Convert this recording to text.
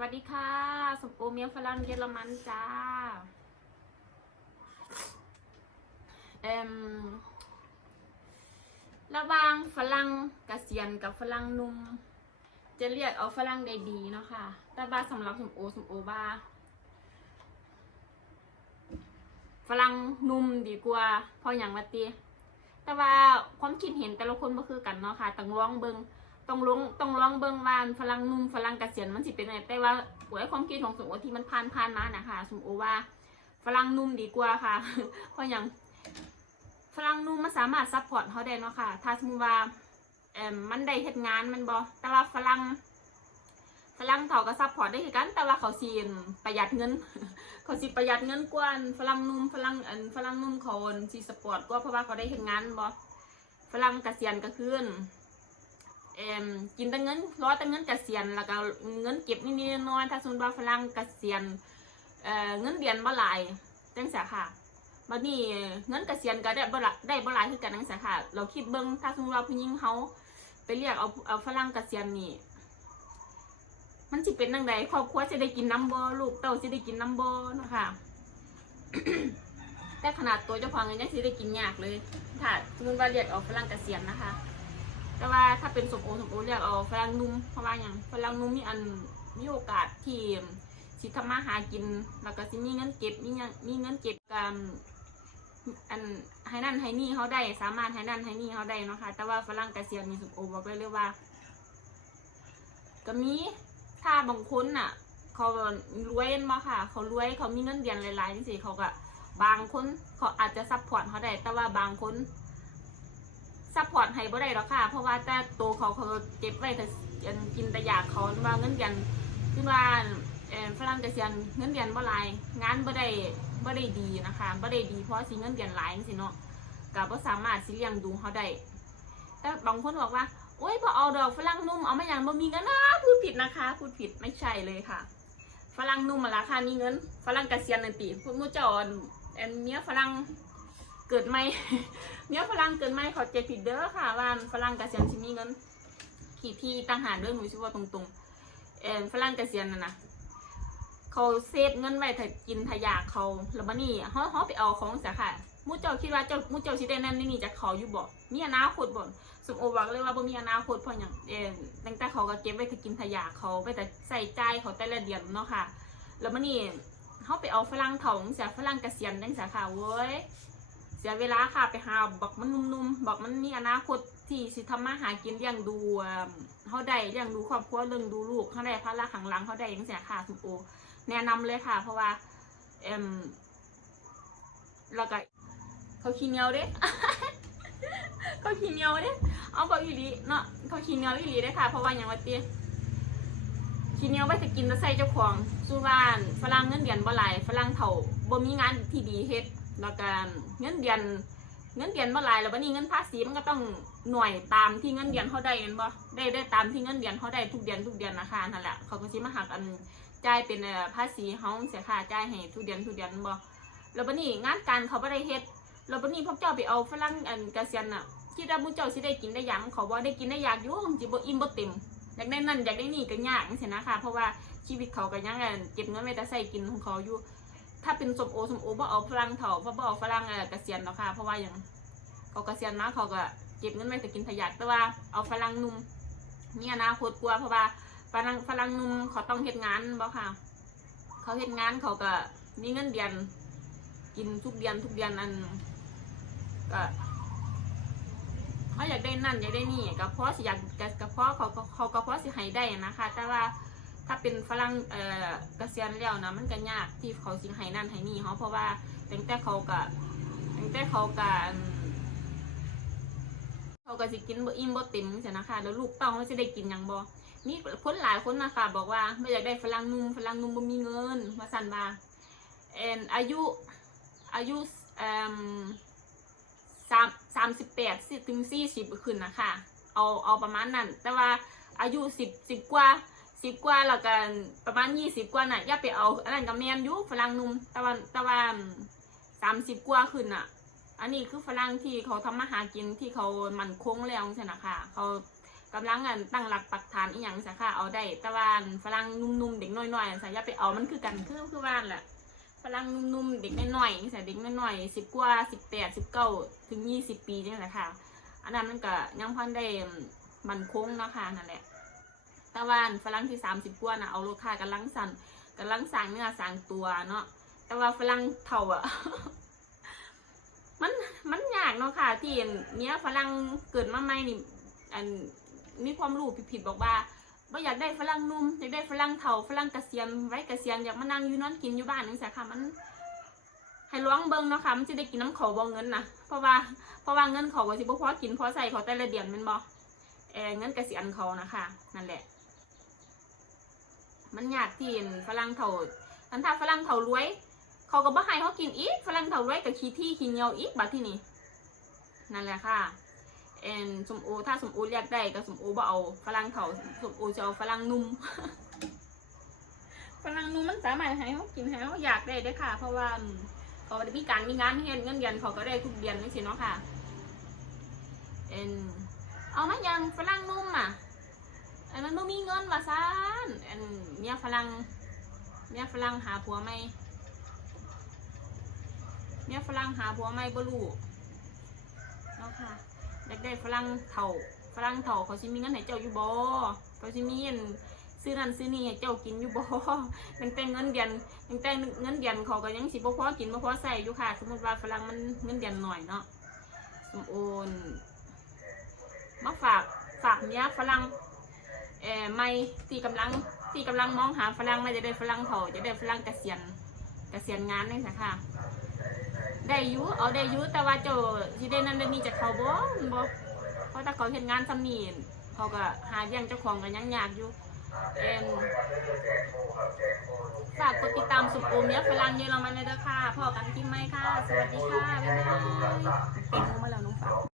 วัสดีค่ะสมโอเมียฝรั่งเยอรมันจ้าเอ่มระวางฝรั่งเกษียณกับฝรั่งนุ่ม จะเรียกเอาฝรั่งได้ดีเนาะค่ะ แต่บ้าสำหรับสมโอสมโอบ้าฝรั่งนุ่มดีกว่าพออย่างมาตีแต่ว่าความคิดเห็นแต่ละคนบ่คือกันเนาะค่ะต้องลองเบิง ต้องลองต้องลองเบิ่งว่าฝรั่งนุ่มฝรั่งเกษียณมันสิเป็นไงแต่ว่าโอ้ยความคิดของสมโอที่มันผ่านผ่านมานะคะสมโอว่าฝรั่งนุ่มดีกว่าค่ะเพราะอย่างฝรั่งนุ่มมันสามารถซัพพอร์ตเขาได้เนาะค่ะถ้าสมมติว่าเอ่มันได้เฮ็ดงานมันบ่แต่ว่าฝรั่งฝรั่งเขาก็ซัพพอร์ตได้คือกัน แต่ว่าเขาสิประหยัดเงิน เขาสิประหยัดเงินกว่าอันฝรั่งนุ่มฝรั่งอันฝรั่งนุ่มเขาสิสปอร์ตกว่าเพราะว่าเขาได้เฮ็ดงานบ่ฝรั่งเกษียณก็คือ เอมกินแต่เงินรอแต่เงินเกษียณแล้วก็เงินเก็บนิดๆน้อยๆถ้าสมมติว่าฝรั่งเกษียณเอ่อเงินเดือนบ่หลายจังซี่ค่ะบัดนี้เงินเกษียณก็ได้บ่หลายได้บ่หลายคือกันจังซี่ค่ะเราคิดเบิ่งถ้าสมมติว่าผู้หญิงเฮาไปเรียกเอาเอาฝรั่งเกษียณนี่มันสิเป็นจังไดครอบครัวสิได้กินน้ำบ่ลูกเต้าสิได้กินน้ำบ่นะคะแต่ขนาดตัวเจ้าของยังสิได้กินยากเลยถ้าสมมติว่าเรียกเอาฝรั่งเกษียณนะคะ แต่ว่าถ้าเป็นสมโอสมโอเรียกเอาฝรั่งนุ่มเพราะว่าอย่างฝรั่งนุ่มมีอันมีโอกาสที่สิทำมาหากิน แล้วก็สิมีเงินเก็บมีเงินมีเงินเก็บกันอันให้นั่นให้นี่เขาได้ สามารถให้นั่นให้นี่เขาได้นะคะ แต่ว่าฝรั่งเกษียณมีสมโอบอกเลยเลยว่าก็มีถ้าบางคนน่ะ เขารวยมาค่ะ เขารวยเขามีเงินเดือนหลายๆนี่สิเขาก็บางคนเขาอาจจะซัพพอร์ตเขาได้ แต่ว่าบางคน ซัพพอร์ตให้บ่ได้หรอกค่ะ เพราะว่าแต่ตัวเขาเขาเก็บไว้แต่อันกินแต่อยากเขาว่าเงินเดือนคือว่าฝรั่งเกษียณเงินเดือนบ่หลายงานบ่ได้บ่ได้ดีนะคะบ่ได้ดีเพราะสิเงินเดือนหลายจังซี่เนาะก็บ่สามารถสิเลี้ยงดูเขาได้แต่บางคนบอกว่าโอ๊ยพอเอาดอกฝรั่งนุ่มเอามาอย่างบ่มีเงินนะพูดผิดนะคะ พูดผิดไม่ใช่เลยค่ะฝรั่งนุ่มมาราคามีเงินฝรั่งเกษียณนั่นติพูดมูจอันอันเมียฝรั่ง เกิดใหม่เมียฝรั่งเกินไม่เขอใจผิดเด้อค่ะ ว่าฝรั่งเกษียณสิมีเงินขี่ที่ต่างหากด้อหนูชื่อว่าตรงๆเออฝรั่งเกษียณน่ะนะเขาเซฟเงินไว้ถ้ากินทายากเขาแล้วบัดนี้เขาเขาไปเอาของเสียค่ะมูเจ้าคิดว่าเจ้ามูเจ้าสิได้นั่นนี่จากเขาอยู่บ่ มีอนาคตบ่ สมโอบอกเลยว่าบ่มีอนาคตเพราะหยังเออตั้งแต่เขาก็เก็บไว้ถ้ากินทายากเขาไปแต่ใส่ใจเขาแต่ละเดือนเนาะค่ะ แล้วบัดนี้เขาไปเอาฝรั่งเถาเสียฝรั่งเกษียณจังเสียค่ะเว้ย สียเวลาค่ะไปหาบอกมันนุ่มๆบอกมันมีอนาคตที่สิทำมาหากินเลี้ยงดูเขาได้เลี้ยงดูครอบครัวเลี้ยงดูลูกเขาได้พละขังหลังเขาได้ยังเสียค่ะสุโอ แนะนำเลยค่ะ เพราะว่าเอ็มแล้วก็เขาขี้เหนียวเด้เขาขี้เหนียวเด้เอาบอกอีหลีเนาะเขาขี้เหนียวอีหลีเด้ค่ะเพราะว่าอย่างว่าเตี้ยขี้เหนียวไว้จะกินจะใส่เจ้าของสู้บ้านฝรั่งเงินเดือนบ่หลายฝรั่งเฒ่าบ่มีงานที่ดีเฮ็ด แล้วก็เงินเดือนเงินเดือนเมื่อไรแล้ววันนี้เงินภาษีมันก็ต้องหน่วยตามที่เงินเดือนเขาได้กันบ่ได้ได้ตามที่เงินเดือนเขาได้ทุกเดือนทุกเดือนนะคะนั่นแหละเขาก็สิมาหักอันจ่ายเป็นภาษีเขาเสียค่าจ่ายให้ทุกเดือนทุกเดือนบ่แล้ววันนี้งานการเขาบ่ได้เฮ็ดแล้ววันนี้พวกเจ้าไปเอาฝรั่งอันเกษียณน่ะคิดว่ามุเจ้าสิได้กินได้ยังเขาบ่ได้กินได้อยากอยู่จิบ่อิ่มบ่เต็มอยากได้นั่นอยากได้นี่ก็ยากจังซี่นะคะเพราะว่าชีวิตเขาก็ยังอันเก็บเงินไว้แต่ใส่กินของเขาอยู่ ถ้าเป็นสมโอสมโอบ่เอาฝรั่งเถาเพราะบ่เอาฝรั่งเออเกษียณเนาะค่ะ เพราะว่าอย่างเขาเกษียณมาเขาก็เก็บเงินไว้แต่กินทยักแต่ว่าเอาฝรั่งนุ่มมีอนาคตกว่าเพราะว่าฝรั่งฝรั่งนุ่มเขาต้องเฮ็ดงานบ่ค่ะ เขาเฮ็ดงานเขาก็มีเงินเดือน กินทุกเดือนทุกเดือนอันก็เขาอยากได้นั่นอยากได้นี่ก็เพราะสิอยากก็เพราะเขาก็เขาก็เพราะสิให้ได้นะคะ แต่ว่า ถ้าเป็นฝรั่งเอ่อเกษียณแล้วนะมันก็ยากที่เขาสิให้นั่นให้นี่เขาเพราะว่าตั้งแต่เขาก็ตั้งแต่เขาก็เขาก็สิกินบ่อิ่มบ่เต็มใช่นะคะแล้วลูกเต้าเขาสิได้กินหยังบ่มีคนหลายคนนะคะบอกว่าไม่อยากได้ฝรั่งนุ่มฝรั่งนุ่มบ่มีเงินว่าซั่นว่าเอ็นอายุอายุเอ่อสามสามสิบแปดถึงสี่สิบขึ้นนะคะเอาเอาประมาณนั้นแต่ว่าอายุสิบสิบกว่า สิบกว่าแล้วก็ประมาณยี่สิบกว่าน่ะอย่าไปเอาอันนั้นกับแมนยูฝรั่งนุ่มตะวันตะวันสามสิบกว่าขึ้นน่ะ อันนี้คือฝรั่งที่เขาทำมาหากินที่เขามันคงแล้วใช่ไหมคะเขากำลังอันตั้งหลักปักฐานอีหยังสาขาเอาได้ต่ว่าอันฝรั่งนุ่มๆเด็กน้อยๆสายอย่าไปเอามันคือกันคือคือว่านแหละฝรั่งนุ่มๆเด็กน้อยๆสายเด็กน้อยๆสิบกว่าสิบแปดสิบเก้าถึงยี่สิบปีนี่แหละค่ะอันนั้นมันก็ยังพันได้มันคงเนาะค่ะนั่นแหละ แต่ว่าอันฝรั่งที่สามสิบกว่านะเอาลูกค้ากำลังสั่นกำลังสั่งเนื้อสั่งตัวเนาะแต่ว่าฝรั่งเท่าอะมันมันยากเนาะค่ะ ที่เนี้ยฝรั่งเกิดมาใหม่นี่อันมีความรู้ผิดๆบอกว่าบ่อยากได้ฝรั่งนุ่มอยากได้ฝรั่งเฒ่าฝรั่งกระเกษียณไว้กระเกษียณอยากมานั่งอยู่นอนกินอยู่บ้านนึงสิค่ะมันให้ร้องเบิ่งเนาะค่ะมันจะได้กินน้ำเขาบ่เงินนะเพราะว่าเพราะว่าเงินเขาก็สิบ่พอกินพอใส่เขาแต่ละเดือนม่นบ่เออเงินกระเกษียณเขานะคะนั่นแหละ มันยากที่ฝรั่งเฒ่าอันถ้าฝรั่งเฒ่ารวย เขาก็บ่ให้เขากินอีกฝรั่งเฒ่ารวยกับขี้ที่ขี้เหนียวอีกบัดที่นี่นั่นแหละค่ะเอ็นสมโอถ้าสมโอเรียกได้ก็สมโอบ่เอาฝรั่งเถาสมโอจะเอาฝรั่งนุ่มฝรั่งนุ่มมันสามารถให้เขากินให้เขาอยากได้เด้อค่ะ เพราะว่าเขาได้มีการมีงานเฮ็ดเงินเดือนเขาก็ได้ทุกเดือนนี่สิเนาะค่ะเอ็นเอามายังฝรั่งนุ่มอะอันมันบ่มีเงินว่าซ่านอัน ยฝรั่งเนี่ยฝรั่งหาผัวไหมเนี่ยฝรั่งหาผัวไหมบ่รู้เนาะค่ะอยากได้ฝรั่งเฒ่าฝรั่งเฒ่าเขาสิมีเงินให้เจ้าอยู่บ่เขาสิมีเงินซื้อนั่นซื้อนี่ให้เจ้ากินอยู่บ่ตั้งแต่เงินเดือนตั้งแต่เงินเดือนเขาก็ยังสิบ่พอกินบ่พอใส่อยู่ค่ะ สมมติว่าฝรั่งมันเงินเดือนหน่อยเนาะสมโอนมาฝากฝากเมียฝรั่งเอ่อไม่ที่กำลัง ที่กำลังมองหาฝรั่งไม่จะได้ฝรั่งเฒ่าจะได้ฝรั่งเกษียณเกษียณงานนี่ค่ะได้ยุเอาได้ยุแต่ว่าเจ้าที่ได้นั่นได้นี่จากเขาบ่บ่เพราะถ้าเขาเห็นงานสำนีนเขาก็หาเลี้ยงเจ้าของกันยังยากอยู่เอ็นฝากกดติดตามสุปโอเมียฝรั่งเยอรมันเลยเด้อค่ะพอกันที่ไหมค่ะ สวัสดีค่ะ บ๊ายบายเป็นมูมาแล้วน้องฝาก